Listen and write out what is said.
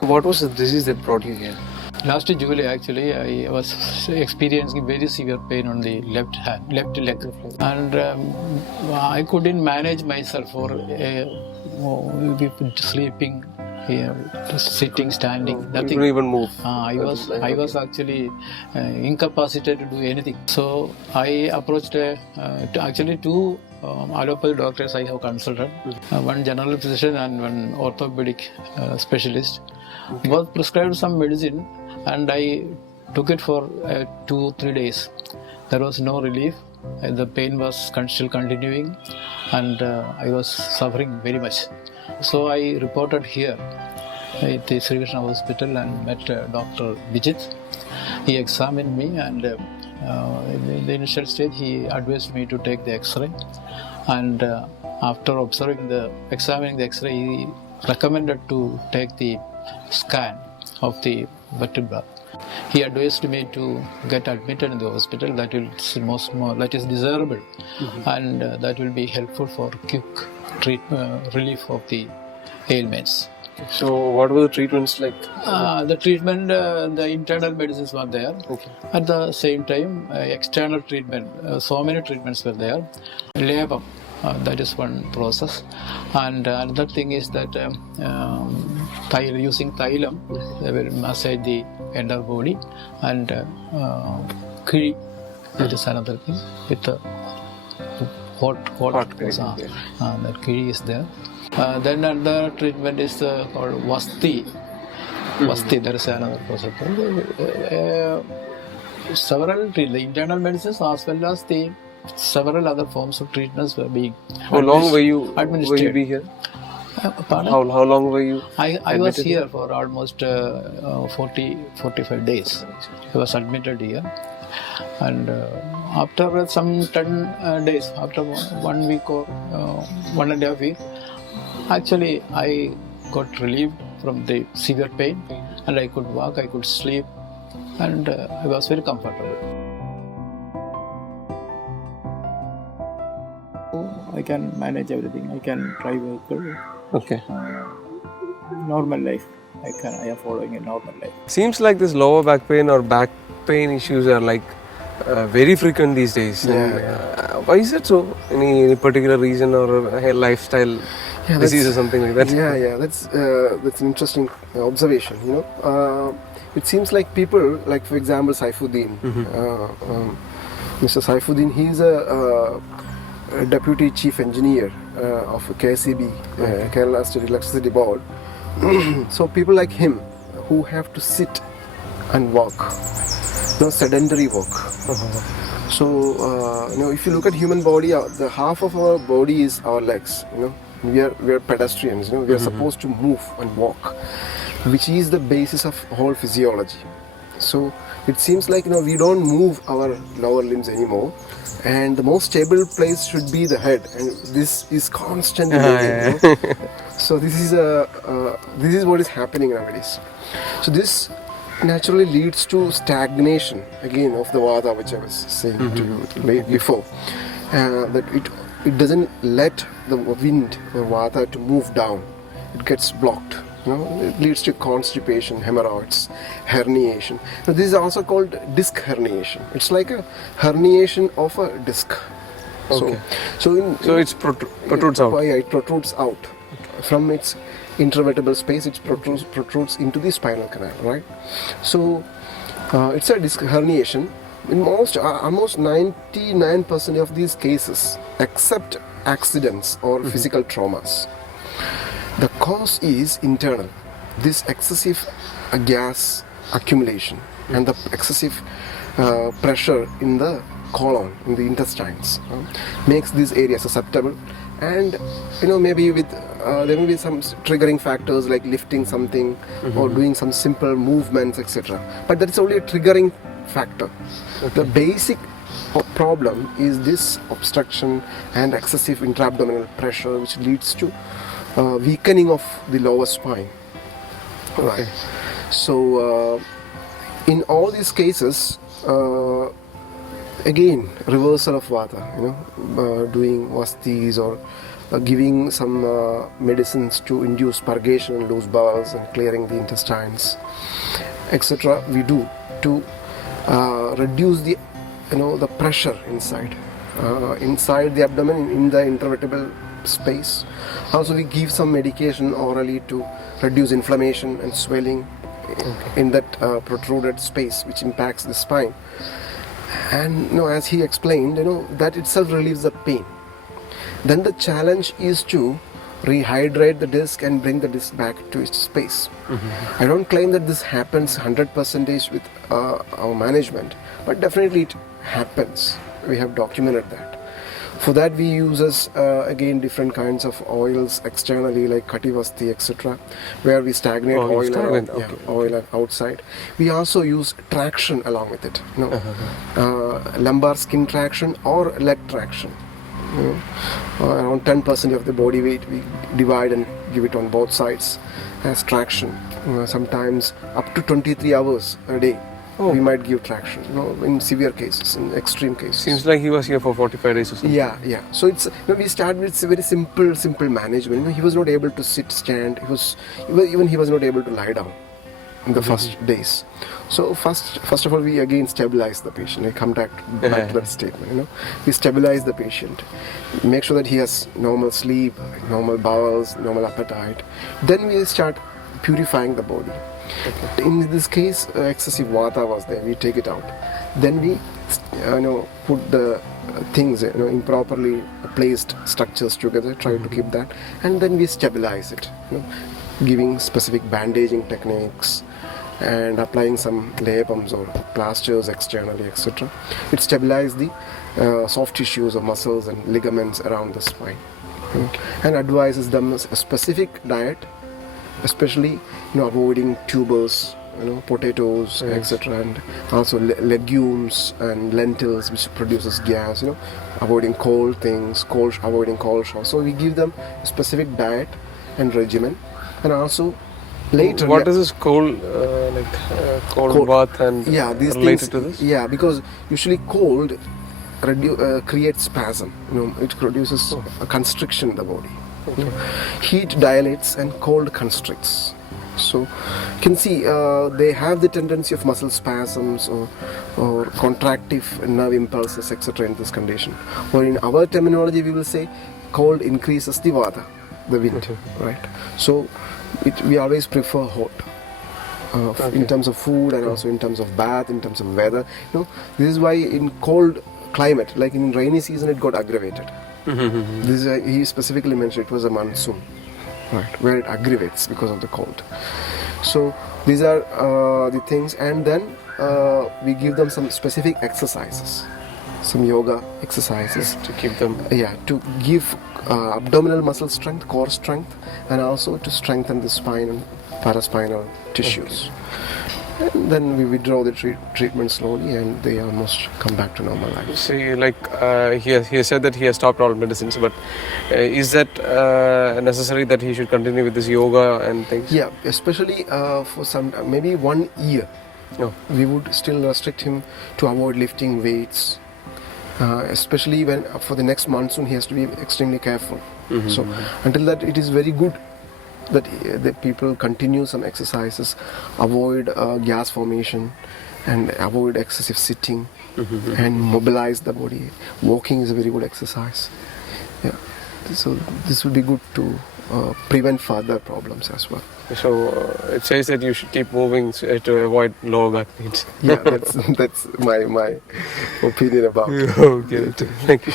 What was the disease that brought you here? Last July, actually, I was experiencing very severe pain on the left leg, and I couldn't manage myself for sleeping, sitting, standing, nothing. You couldn't even move. I was actually incapacitated to do anything. So I approached two allopathy doctors I have consulted, one general physician and one orthopedic specialist. Okay. Both prescribed some medicine, and I took it for 2-3 days. There was no relief. The pain was still continuing, and I was suffering very much. So I reported here at the Sri Krishna Hospital and met Dr. Vijit. He examined me, and in the initial stage he advised me to take the X-ray. And after examining the X-ray, he recommended to take the scan of the vertebra. He advised me to get admitted in the hospital. That is desirable, and that will be helpful for quick relief of the ailments. So, what were the treatments like? The treatment, the internal medicines were there. Okay. At the same time, external treatment, so many treatments were there. Labor, that is one process. And another thing is that using thylum, they will massage the entire body. And kiri, that is another thing, with the hot that kiri is there. Then another treatment is called Vasti. Vasti, there is another process. The internal medicines as well as the several other forms of treatments were being How long were you administered. Here? Pardon? How long were you? I was here for almost 45 days. I was admitted here. And after some 10 days, after 1 week or 1.5 weeks, actually I got relieved from the severe pain, and I could walk, I could sleep, and I was very comfortable. I can manage everything. I can drive vehicle. Okay. Normal life. I am following a normal life. Seems like this lower back pain or back pain issues are like very frequent these days. Yeah. Why is it so? Any particular reason or a lifestyle disease or something like that? Yeah. That's an interesting observation. It seems like people, like for example, Saifuddin. Mr. Saifuddin, he is a deputy chief engineer of KSEB, Kerala State Electricity Board. So people like him who have to sit and walk, sedentary work. So if you look at human body, the half of our body is our legs. We are pedestrians. We are supposed to move and walk, which is the basis of whole physiology. So it seems like we don't move our lower limbs anymore, and the most stable place should be the head, and this is constantly moving. So this is what is happening nowadays. So this naturally leads to stagnation again of the vata, which I was saying to you before, that it doesn't let the wind or vata to move down. It gets blocked. It leads to constipation, hemorrhoids, herniation. Now, this is also called disc herniation. It's like a herniation of a disc. Okay. So it protrudes out. Yeah, it protrudes out from its intervertebral space. It protrudes into the spinal canal, right? So it's a disc herniation. In almost 99% of these cases, except accidents or physical traumas, the cause is internal. This excessive gas accumulation and the excessive pressure in the colon, in the intestines, makes this area susceptible. And maybe there may be some triggering factors like lifting something or doing some simple movements, etc. But that is only a triggering factor. Okay. The basic problem is this obstruction and excessive intra-abdominal pressure, which leads to weakening of the lower spine. Right. Okay. So in all these cases, again, reversal of vata, doing vastis or giving some medicines to induce purgation and loose bowels and clearing the intestines, etc. We do to reduce the the pressure inside the abdomen in the intervertebral space. Also, we give some medication orally to reduce inflammation and swelling in that protruded space, which impacts the spine. And as he explained, that itself relieves the pain. Then the challenge is to rehydrate the disc and bring the disc back to its space. I don't claim that this happens 100% with our management, but definitely it happens. We have documented that. For that we use again different kinds of oils externally, like kativasti, etc., where we stagnate oil outside. We also use traction along with it, lumbar skin traction or leg traction. Around 10% of the body weight we divide and give it on both sides as traction. Sometimes up to 23 hours a day. We might give traction, in severe cases, in extreme cases. Seems like he was here for 45 days or something. Yeah. So it's we start with very simple management. He was not able to sit, stand. He was not able to lie down in the first days. So first of all, we again stabilize the patient. I come back to that statement. We stabilize the patient, make sure that he has normal sleep, normal bowels, normal appetite. Then we start purifying the body. In this case, excessive vata was there. We take it out. Then we, put the things, improperly placed structures together. Try to keep that, and then we stabilize it. Giving specific bandaging techniques and applying some layapams or plasters externally, etc. It stabilizes the soft tissues or muscles and ligaments around the spine, and advises them a specific diet. Especially, avoiding tubers, potatoes, etc., and also legumes and lentils, which produces gas. Avoiding cold things, avoiding cold showers. So we give them a specific diet and regimen, and also later. What is this cold bath and these related things, to this? Yeah, because usually cold creates spasm. It produces a constriction in the body. Heat dilates and cold constricts. So you can see they have the tendency of muscle spasms or contractive nerve impulses, etc. in this condition. Or in our terminology, we will say cold increases the vata, the wind, right? So we always prefer hot in terms of food and also in terms of bath, in terms of weather. This is why in cold climate, like in rainy season, it got aggravated. This he specifically mentioned it was a monsoon, right, where it aggravates because of the cold. So these are the things, and then we give them some specific exercises, some yoga exercises to keep them. To give abdominal muscle strength, core strength, and also to strengthen the spine and paraspinal tissues. And then we withdraw the treatment slowly, and they almost come back to normal life. See, like he has said that he has stopped all medicines, but is that necessary that he should continue with this yoga and things? Yeah, especially for some, maybe 1 year. We would still restrict him to avoid lifting weights, especially when for the next monsoon he has to be extremely careful. So until that, it is very good that the people continue some exercises, avoid gas formation, and avoid excessive sitting, and mobilize the body. Walking is a very good exercise. So this would be good to prevent further problems as well. So it says that you should keep moving to avoid lower back pains. Yeah, that's my opinion about it. Okay, thank you.